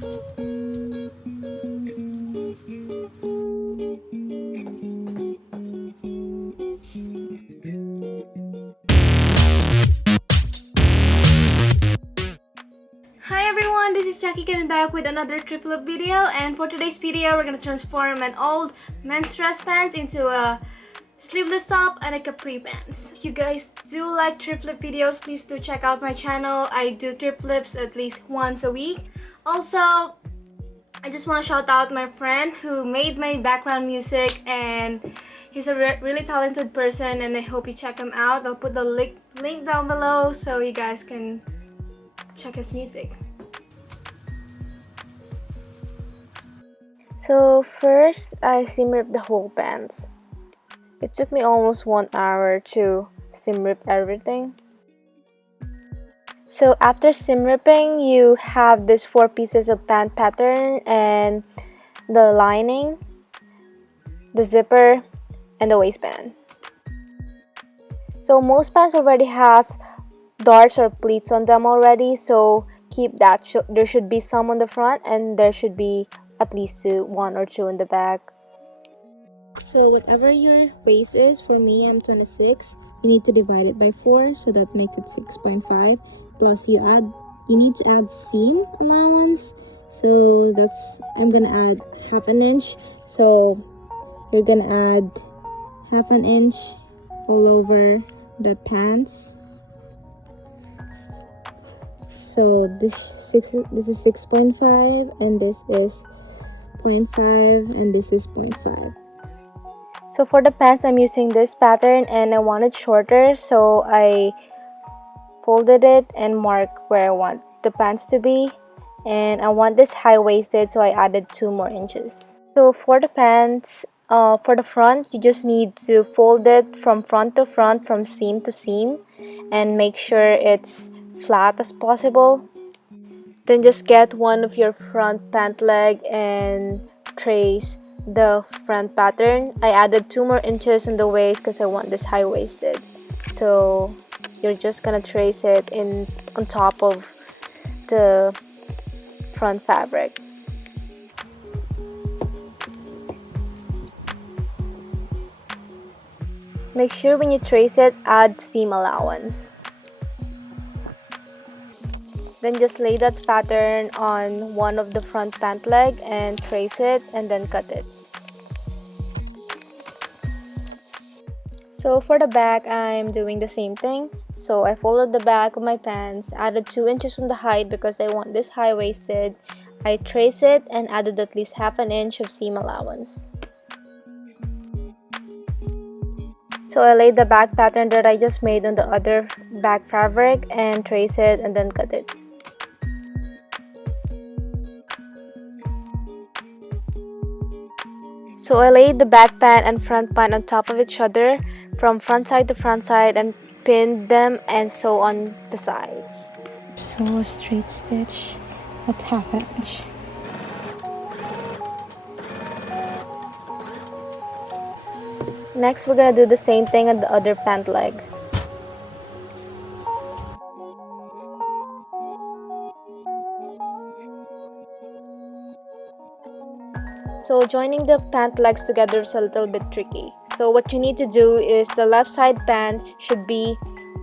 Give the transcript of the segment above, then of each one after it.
Hi everyone, this is Jackie coming back with another Thrift video, and for today's video we're gonna transform an old men's dress pants into a sleeveless top and a capri pants. If you guys do like thrift flip videos, please do check out my channel. I do thrift flips at least once a week. Also, I just want to shout out my friend who made my background music, and he's a really talented person, and I hope you check him out. I'll put the link down below so you guys can check his music. So first, I seam ripped the whole pants. It took me almost 1 hour to seam rip everything. So after seam ripping, you have these 4 pieces of pant pattern and the lining, the zipper, and the waistband. So most pants already has darts or pleats on them already, so keep that. There should be some on the front and there should be at least 1 or 2 in the back. So whatever your waist is, for me I'm 26, you need to divide it by 4, so that makes it 6.5. Plus you need to add seam allowance, so I'm gonna add half an inch. So you're gonna add half an inch all over the pants. So this is 6.5, and this is 0.5, and this is 0.5. So for the pants, I'm using this pattern and I want it shorter, so I folded it and marked where I want the pants to be, and I want this high-waisted, so I added 2 more inches. So for the pants, for the front, you just need to fold it from front to front, from seam to seam, and make sure it's flat as possible. Then just get one of your front pant leg and trace the front pattern. I added 2 more inches in the waist because I want this high-waisted. So you're just gonna trace it on top of the front fabric. Make sure when you trace it, add seam allowance. Then just lay that pattern on one of the front pant leg and trace it, and then cut it. So for the back, I'm doing the same thing. So I folded the back of my pants, added 2 inches on the height because I want this high-waisted. I trace it and added at least half an inch of seam allowance. So I laid the back pattern that I just made on the other back fabric and trace it and then cut it. So I laid the back pant and front pant on top of each other from front side to front side and pinned them and sew on the sides. Sew a straight stitch at half an inch. Next, we're gonna do the same thing on the other pant leg. So joining the pant legs together is a little bit tricky. So what you need to do is the left side pant should be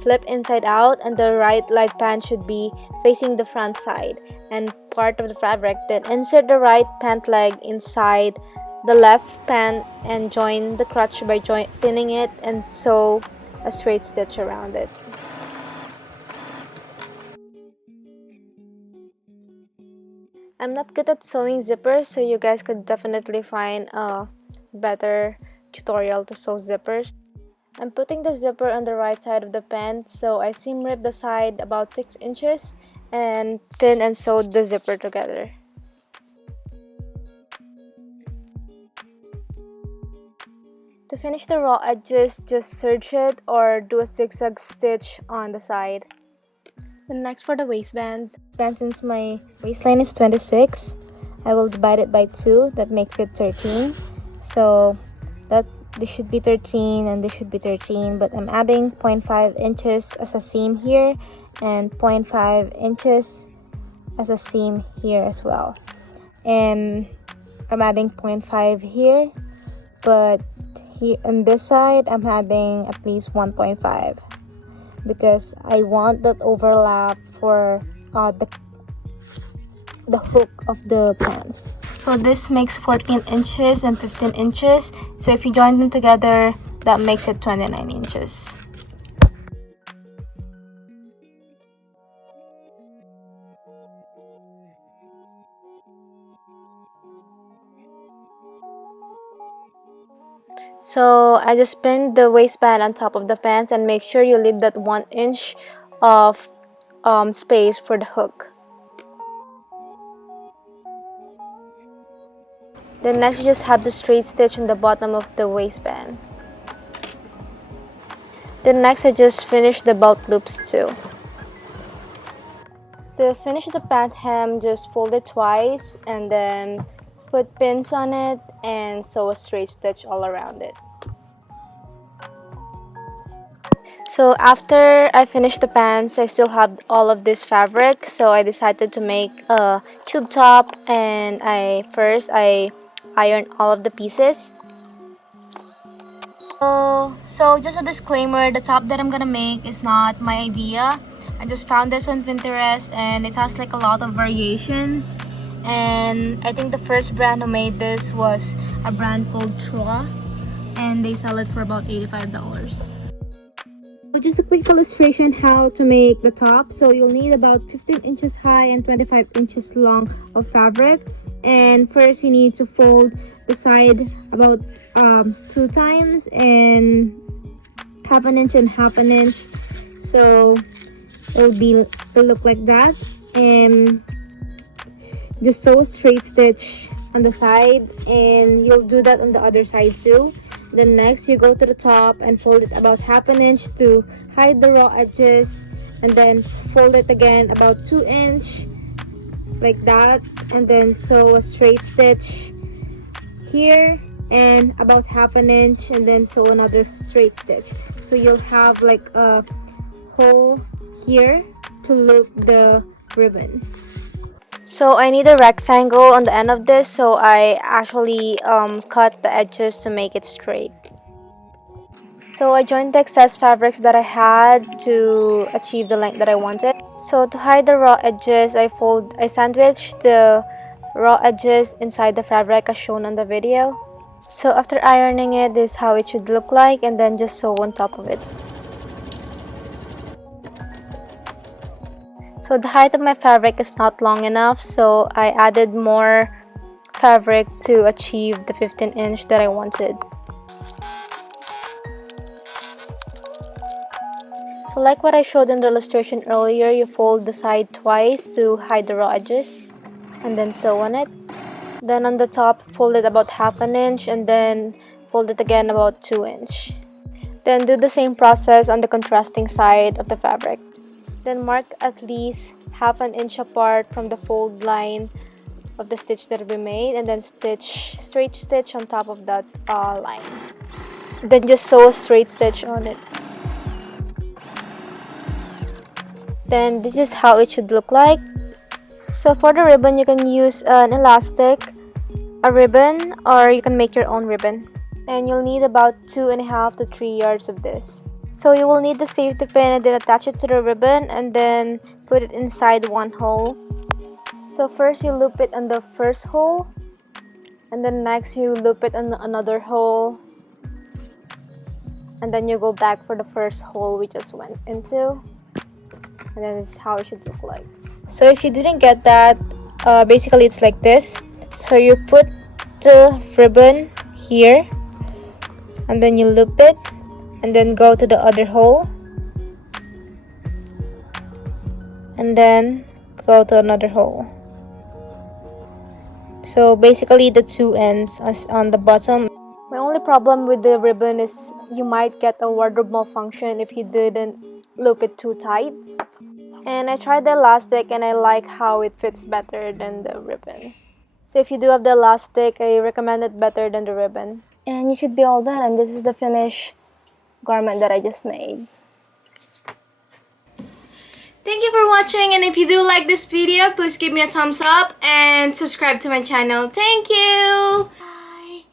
flipped inside out and the right leg pant should be facing the front side and part of the fabric. Then insert the right pant leg inside the left pant and join the crotch by pinning it and sew a straight stitch around it. I'm not good at sewing zippers, so you guys could definitely find a better tutorial to sew zippers. I'm putting the zipper on the right side of the pant, so I seam rip the side about 6 inches and pin and sew the zipper together. To finish the raw edges, just serge it or do a zigzag stitch on the side. And next for the waistband. Since my waistline is 26, I will divide it by 2. That makes it 13. So this should be 13 and this should be 13. But I'm adding 0.5 inches as a seam here and 0.5 inches as a seam here as well. And I'm adding 0.5 here, but here on this side I'm adding at least 1.5 because I want that overlap for the hook of the pants. So this makes 14 inches and 15 inches. So if you join them together, that makes it 29 inches. So I just pinned the waistband on top of the pants, and make sure you leave that 1 inch of space for the hook. Then next you just have the straight stitch on the bottom of the waistband. Then next I just finished the belt loops too. To finish the pant hem, just fold it twice and then put pins on it and sew a straight stitch all around it. So after I finished the pants, I still have all of this fabric, so I decided to make a tube top, and I ironed all of the pieces. So just a disclaimer, the top that I'm gonna make is not my idea. I just found this on Pinterest and it has like a lot of variations, and I think the first brand who made this was a brand called Thrift, and they sell it for about $85. Just a quick illustration how to make the top. So you'll need about 15 inches high and 25 inches long of fabric, and first you need to fold the side about 2 times and half an inch and half an inch, so it'll look like that. And just sew a straight stitch on the side, and you'll do that on the other side too. Then next you go to the top and fold it about half an inch to hide the raw edges, and then fold it again about 2 inch like that, and then sew a straight stitch here and about half an inch, and then sew another straight stitch. So you'll have like a hole here to loop the ribbon. So I need a rectangle on the end of this, so I actually cut the edges to make it straight. So I joined the excess fabrics that I had to achieve the length that I wanted. So to hide the raw edges, I sandwiched the raw edges inside the fabric as shown on the video. So after ironing it, this is how it should look like, and then just sew on top of it. So the height of my fabric is not long enough, so I added more fabric to achieve the 15 inch that I wanted. So like what I showed in the illustration earlier, you fold the side twice to hide the raw edges and then sew on it. Then on the top, fold it about half an inch and then fold it again about 2 inch. Then do the same process on the contrasting side of the fabric. Then mark at least half an inch apart from the fold line of the stitch that we made, and then straight stitch on top of that line. Then just sew a straight stitch on it. Then this is how it should look like. So for the ribbon, you can use an elastic, a ribbon, or you can make your own ribbon. And you'll need about 2.5 to 3 yards of this. So you will need the safety pin and then attach it to the ribbon and then put it inside one hole. So first you loop it on the first hole, and then next you loop it on another hole, and then you go back for the first hole we just went into, and then this is how it should look like. So if you didn't get that, basically it's like this. So you put the ribbon here and then you loop it and then go to the other hole and then go to another hole. So basically the two ends on the bottom. My only problem with the ribbon is you might get a wardrobe malfunction if you didn't loop it too tight. And I tried the elastic and I like how it fits better than the ribbon. So if you do have the elastic, I recommend it better than the ribbon. And you should be all done, and this is the finished garment that I just made. Thank you for watching, and if you do like this video, please give me a thumbs up and subscribe to my channel. Thank you! Bye!